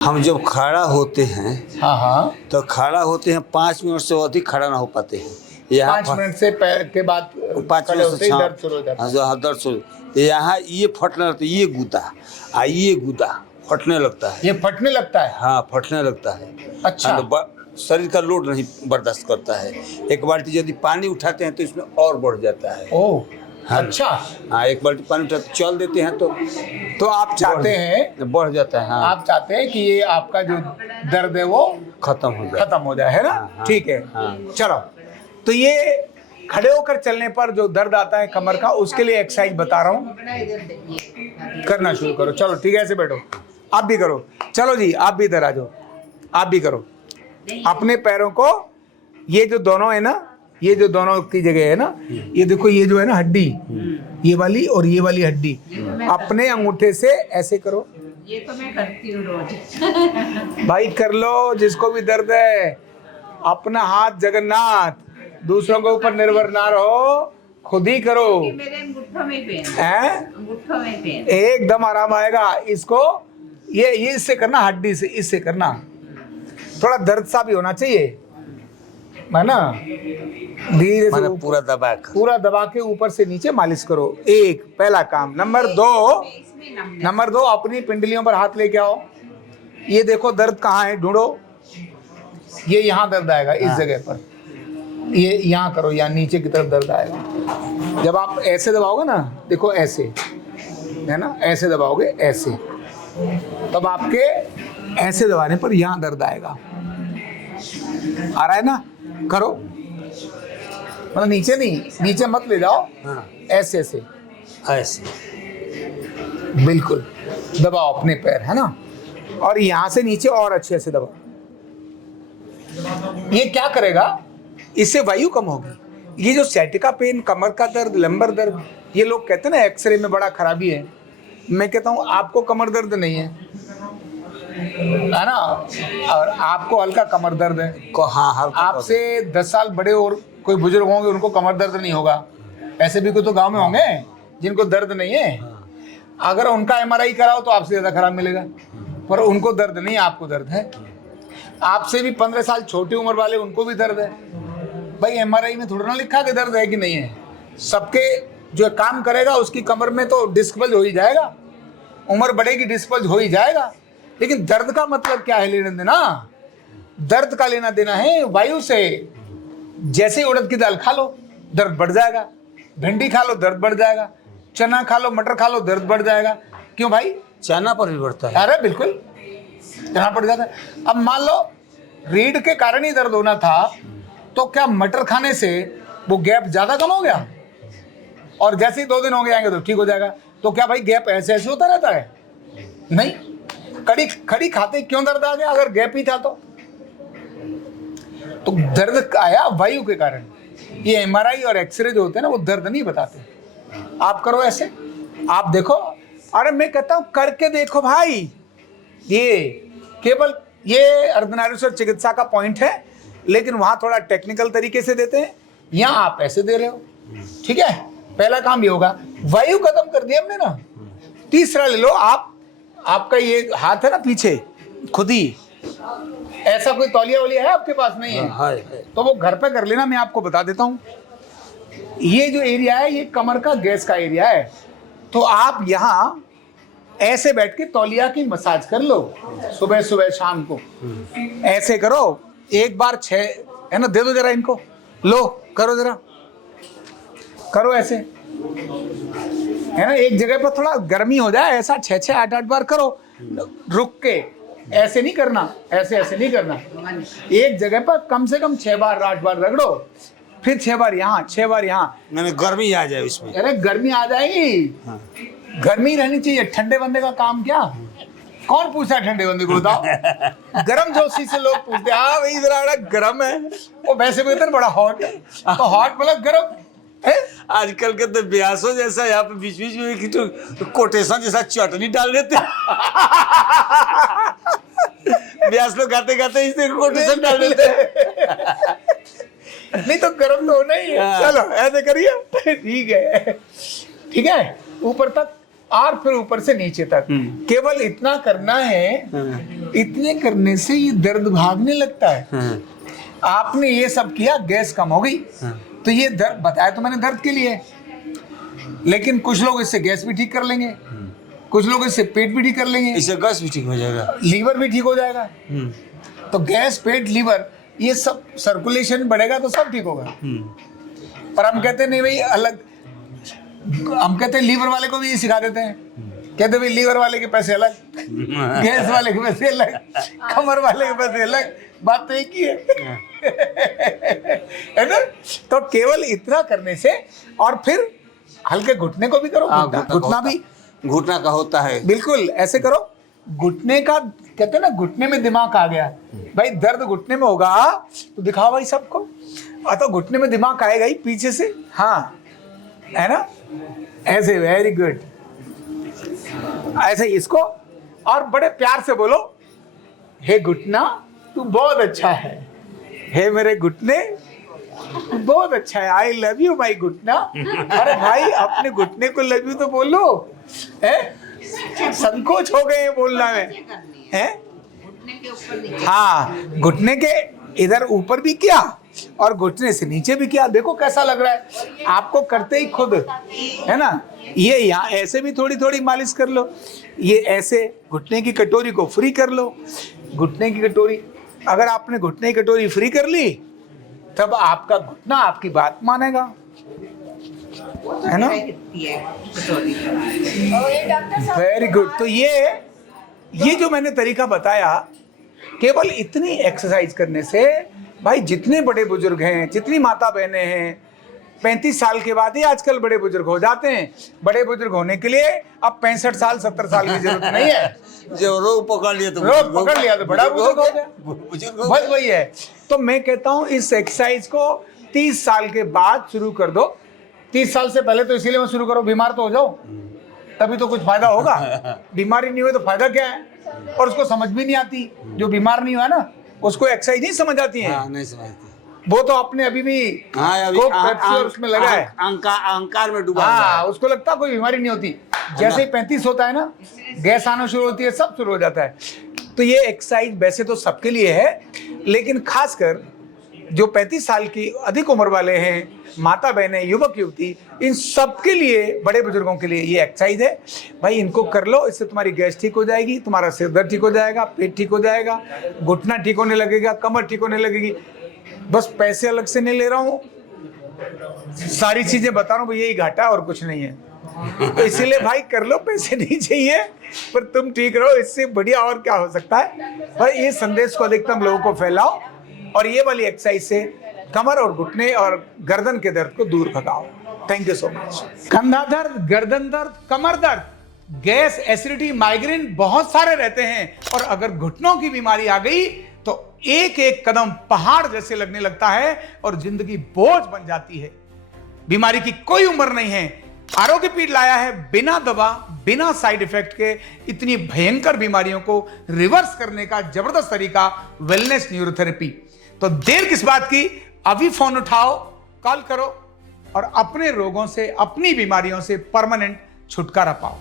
हम जब खड़ा होते हैं, हाँ हाँ, तो खड़ा होते हैं 5 मिनट से अधिक खड़ा ना हो पाते हैं। यहाँ 5 मिनट से पैर के बाद 5 खड़े मिनट होते से ही दर्द शुरू हो जाता है। हाँ दर्द शुरू। तो यहाँ ये फटने लगता है, ये गुदा ये गुदा फटने लगता है। ये फटने लगता है। हाँ फटने लगता है। अच्छा। हाँ, तो शरीर का लोड नहीं बर्दाश्त करता है। एक बाल्टी यदि पानी उठाते हैं तो इसमें और बढ़ जाता है। ओह हाँ, अच्छा। हाँ एक बाल्टी पानी उठाते चल देते हैं तो आप चाहते हैं, बढ़ जाता है। हाँ आप चाहते हैं कि ये आपका जो दर्द है वो खत्म हो जाए, है ना। हाँ, ठीक है। हाँ। चलो, तो ये खड़े होकर चलने पर जो दर्द आता है कमर का, उसके लिए एक्सरसाइज बता रहा हूँ, करना शुरू करो। चलो ठीक है, ऐसे बैठो, आप भी करो। चलो जी, आप भी इधर आ जाओ, आप भी करो। अपने पैरों को, ये जो दोनों है ना, ये जो दोनों की जगह है ना, ये देखो, ये जो है ना हड्डी, ये वाली और ये वाली हड्डी, अपने अंगूठे से ऐसे करो। ये तो मैं करती हूँ रोज। भाई कर लो, जिसको भी दर्द है। अपना हाथ जगन्नाथ, दूसरों के ऊपर निर्भर ना रहो, खुद ही करो। मेरे अंगूठों में पेन हैं? अंगूठों में पेन एकदम आराम आएगा। इसको ये इससे करना, हड्डी से, इससे करना। थोड़ा दर्द सा भी होना चाहिए, है ना। धीरे से पूरा दबा के ऊपर से नीचे मालिश करो। एक पहला काम। नंबर दो, अपनी पिंडलियों पर हाथ लेके आओ। ये देखो दर्द कहाँ है, ढूंढो। ये यहाँ दर्द आएगा, इस जगह पर। ये यहाँ करो, यहाँ नीचे की तरफ दर्द आएगा। जब आप ऐसे दबाओगे ना, देखो ऐसे, है ना, ऐसे दबाओगे, ऐसे, तब आपके ऐसे दबाने पर यहाँ दर्द आएगा। आ रहा है ना, करो। मतलब नीचे नहीं, नीचे मत ले जाओ। हाँ। ऐसे ऐसे ऐसे बिल्कुल दबाओ अपने पैर, है ना। और यहाँ से नीचे और अच्छे से दबाओ। ये क्या करेगा, इससे वायु कम होगी। ये जो सैटिका पेन, कमर का दर्द, लंबर दर्द, ये लोग कहते हैं ना एक्सरे में बड़ा खराबी है। मैं कहता हूँ आपको कमर दर्द नहीं है ना, और आपको हल्का कमर दर्द है। हाँ, आपसे 10 साल बड़े और कोई बुजुर्ग होंगे, उनको कमर दर्द नहीं होगा। ऐसे भी कोई तो गांव में होंगे जिनको दर्द नहीं है। अगर उनका एमआरआई कराओ तो आपसे ज़्यादा खराब मिलेगा, पर उनको दर्द नहीं, आपको दर्द है। आपसे भी 15 साल छोटी उम्र वाले, उनको भी दर्द है। भाई एमआरआई में थोड़ा ना लिखा कि दर्द है कि नहीं है। सबके जो काम करेगा उसकी कमर में तो डिस्क बल्ज हो ही जाएगा, उम्र बढ़ेगी डिस्क बल्ज हो ही जाएगा। लेकिन दर्द का मतलब क्या है, लेना देना। दर्द का लेना देना है वायु से। जैसे उड़द की दाल खा लो, दर्द बढ़ जाएगा। भिंडी खा लो, दर्द बढ़ जाएगा। चना खा लो, मटर खा लो, दर्द बढ़ जाएगा। क्यों भाई? चना पर भी बढ़ता है। अरे बिल्कुल, चना पड़ जाता है। अब मान लो रीढ़ के कारण ही दर्द होना था, तो क्या मटर खाने से वो गैप ज्यादा कम हो गया? और जैसे ही 2 दिन हो गए आएंगे तो ठीक हो जाएगा। तो क्या भाई गैप ऐसे ऐसे होता रहता है? नहीं। खड़ी खाते क्यों दर्द आ गया, अगर गैप ही था तो दर्द आया वायु के कारण। ये एमआरआई और एक्सरे जो होते हैं ना, वो दर्द नहीं बताते। आप करो ऐसे, आप देखो। अरे मैं कहता हूं करके देखो भाई। ये केवल ये अर्धनारीश्वर चिकित्सा का पॉइंट है, लेकिन वहां थोड़ा टेक्निकल तरीके से देते हैं। यहाँ आप ऐसे दे रहे हो, ठीक है। पहला काम ये होगा, वायु खत्म कर दिया हमने ना। तीसरा ले लो आप, आपका ये हाथ है ना पीछे, खुद ही ऐसा कोई तौलिया वौलिया है आपके पास? नहीं है, है। तो वो घर पे कर लेना। मैं आपको बता देता हूँ, ये जो एरिया है ये कमर का गैस का एरिया है। तो आप यहाँ ऐसे बैठ के तौलिया की मसाज कर लो, सुबह सुबह शाम को ऐसे करो। एक बार 6 है ना, दे दो जरा इनको, लो करो जरा, करो ऐसे, है ना। एक जगह पर थोड़ा गर्मी हो जाए, ऐसा 6-6, 8-8 बार करो, रुक के। ऐसे नहीं करना, ऐसे नहीं करना। एक जगह पर कम से कम 6 बार 8 बार रगड़ो, फिर 6 बार यहाँ, 6 बार यहाँ। मैंने गर्मी आ जाए इसमें। अरे गर्मी आ जाएगी। हाँ। गर्मी रहनी चाहिए। ठंडे बंदे का काम क्या? कौन पूछता है ठंडे बंदे को, बताओ। गर्म जोशी से लोग पूछते हैं, हाँ भाई जरा गर्म है। वो वैसे भी बड़ा हॉट है, तो हॉट मतलब गर्म है। आजकल के तो ब्यासों जैसा यहाँ पे बीच बीच में तो कोटेशन जैसा चटनी डाल देते हैं। ब्यास लोग गाते गाते इसे कोटेशन डाल देते हैं। नहीं तो गर्म तो होना ही है। चलो ऐसे करिए, ठीक है, ठीक है। ऊपर तक और फिर ऊपर से नीचे तक केवल इतना करना है। इतने करने से ये दर्द भागने लगता है। आपने ये सब किया, गैस कम हो गई। तो ये दर्द बताया तो मैंने दर्द के लिए, लेकिन कुछ लोग इससे गैस भी ठीक कर लेंगे, कुछ लोग इससे पेट भी ठीक कर लेंगे, इससे गैस भी ठीक हो जाएगा, लीवर भी ठीक हो जाएगा। तो गैस, पेट, लीवर, ये सब सर्कुलेशन बढ़ेगा तो सब ठीक होगा। पर हम कहते नहीं भाई अलग, हम कहते हैं लीवर वाले को भी ये सिखा देते हैं, कहते भाई लीवर वाले के पैसे अलग, गैस वाले के पैसे अलग, कमर वाले के पैसे अलग, बात तो एक ही है ना। तो केवल इतना करने से, और फिर हल्के घुटने को भी करो, घुटना भी, घुटना का होता है, बिल्कुल ऐसे करो। घुटने का कहते हैं ना, घुटने में दिमाग आ गया भाई, दर्द घुटने में होगा तो दिखाओ भाई सबको। तो घुटने में दिमाग आएगा ही पीछे से, हाँ है ना, ऐसे। वेरी गुड, ऐसे इसको, और बड़े प्यार से बोलो, हे घुटना तू बहुत अच्छा है, हे मेरे घुटने तू बहुत अच्छा है, आई लव यू माई घुटना। अरे भाई अपने घुटने को लव यू तो बोलो, है संकोच हो गए बोलना में, है घुटने के ऊपर नीचे। हाँ, घुटने के इधर ऊपर भी किया और घुटने से नीचे भी किया। देखो कैसा लग रहा है आपको करते ही खुद, है ना। ये यहाँ ऐसे भी थोड़ी थोड़ी मालिश कर लो, ये ऐसे घुटने की कटोरी को फ्री कर लो। घुटने की कटोरी, अगर आपने घुटने की कटोरी फ्री कर ली तब आपका घुटना आपकी बात मानेगा, है ना। Very good. तो ये जो मैंने तरीका बताया, केवल इतनी एक्सरसाइज करने से भाई जितने बड़े बुजुर्ग हैं, जितनी माता बहनें हैं, 35 साल के बाद ही आजकल बड़े बुजुर्ग हो जाते हैं। बड़े बुजुर्ग होने के लिए अब 65 साल 70 साल की जरूरत नहीं है। जो रोग पकड़ लिया तो बड़ा बुजुर्ग हो गया, बस वही है। तो मैं कहता हूँ इस एक्सरसाइज को 30 साल के बाद शुरू कर दो। 30 साल से पहले तो इसीलिए मैं शुरू करो, बीमार तो हो जाओ तभी तो कुछ फायदा होगा। बीमारी नहीं हुई तो फायदा क्या है। और उसको समझ भी नहीं आती, जो बीमार नहीं हुआ ना उसको एक्सरसाइज नहीं समझ आती है। नहीं समझती वो तो अपने अभी भी उसमें लगा है, अहंकार में डूबा। हाँ, उसको लगता कोई बीमारी नहीं होती। जैसे ही 35 होता है ना, गैस आना शुरू होती है, सब शुरू हो जाता है। तो ये एक्सरसाइज वैसे तो सबके लिए है, लेकिन खासकर जो 35 साल की अधिक उम्र वाले हैं, माता बहनें, युवक युवती, इन सबके लिए, बड़े बुजुर्गों के लिए ये एक्सरसाइज है भाई। इनको कर लो, इससे तुम्हारी गैस ठीक हो जाएगी, तुम्हारा सिर दर्द ठीक हो जाएगा, पेट ठीक हो जाएगा, घुटना ठीक होने लगेगा, कमर ठीक होने लगेगी। बस पैसे अलग से नहीं ले रहा हूँ, सारी चीजें बता रहा हूँ, यही घाटा और कुछ नहीं है। तो इसीलिए भाई कर लो, पैसे नहीं चाहिए पर तुम ठीक रहो, इससे बढ़िया और क्या हो सकता है भाई। ये संदेश को अधिकतम लोगों को फैलाओ और ये वाली एक्सरसाइज से कमर और घुटने और गर्दन के दर्द को दूर भगाओ। Thank you so much. कंधा दर्द, गर्दन दर्द, कमर दर्द, गैस, एसिडिटी, माइग्रेन बहुत सारे रहते हैं। और अगर घुटनों की बीमारी आ गई तो एक एक कदम पहाड़ जैसे लगने लगता है और जिंदगी बोझ बन जाती है। बीमारी की कोई उम्र नहीं है। आरोग्य पीठ लाया है बिना दवा, बिना साइड इफेक्ट के इतनी भयंकर बीमारियों को रिवर्स करने का जबरदस्त तरीका, वेलनेस न्यूरोथेरेपी। तो देर किस बात की, अभी फोन उठाओ, कॉल करो और अपने रोगों से, अपनी बीमारियों से परमानेंट छुटकारा पाओ।